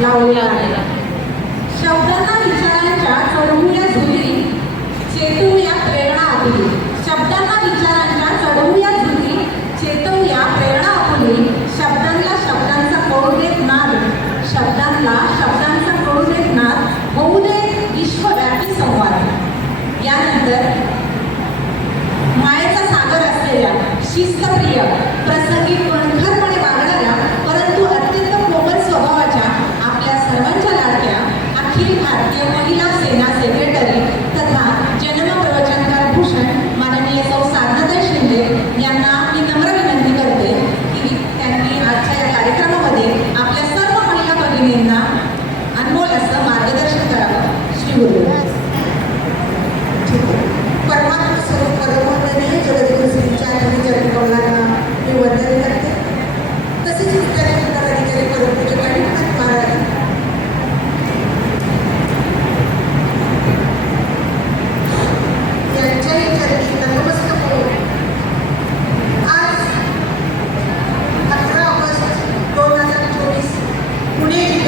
लावलेला आहे. शब्दांना विचारांच्या चढवू या झुली चेतू या प्रेरणा आपली शब्दांना विचारांच्या चढवू 娘啊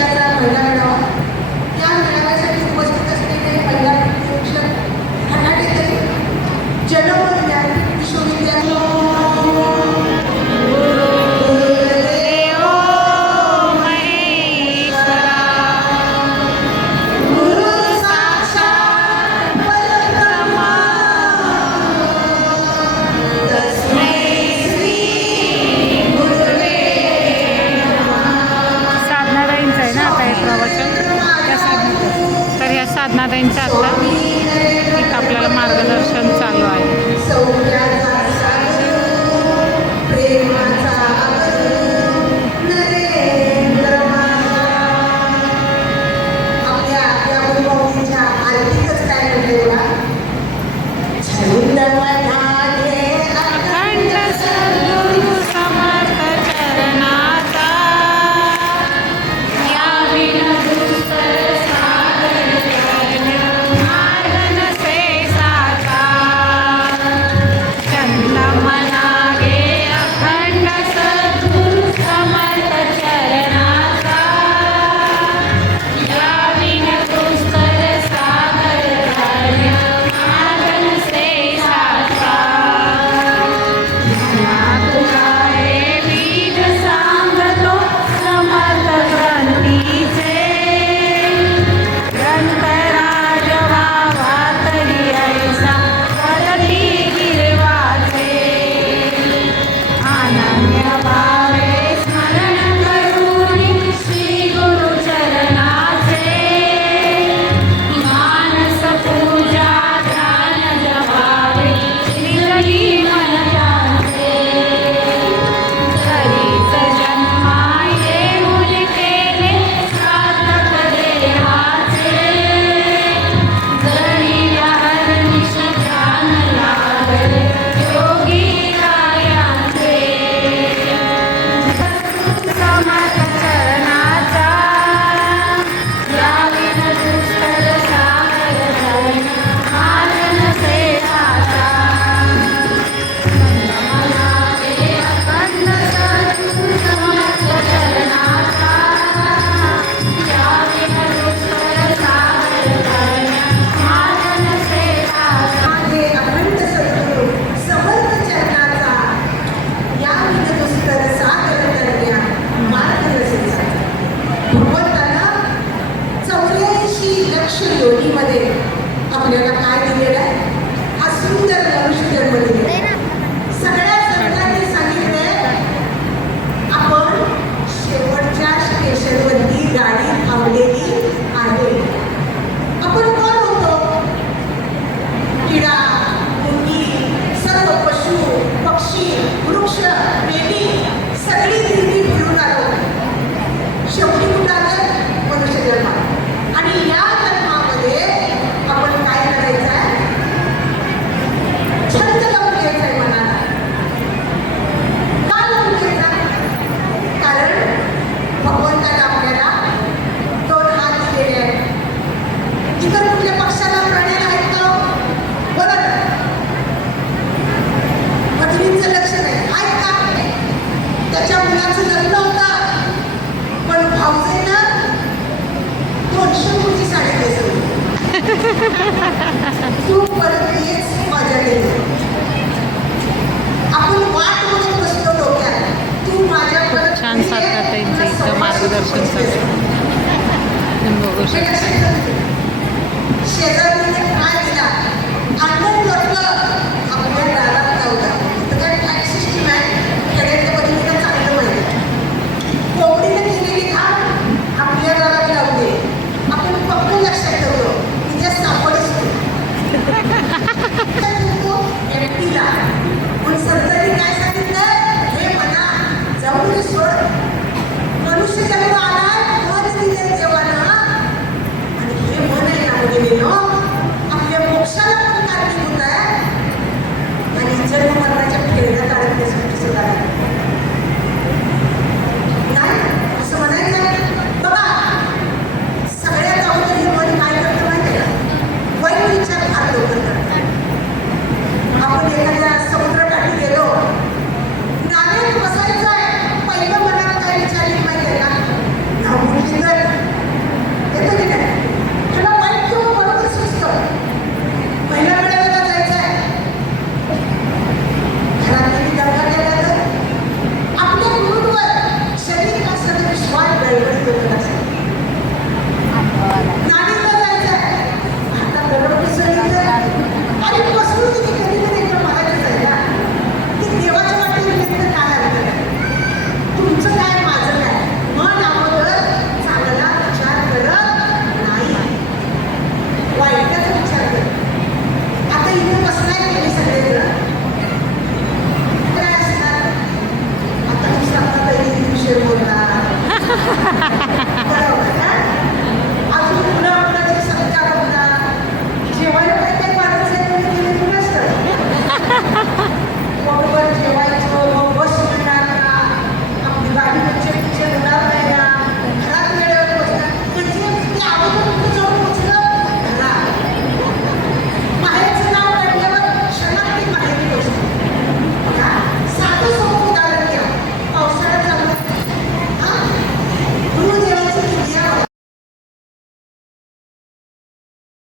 ra người ta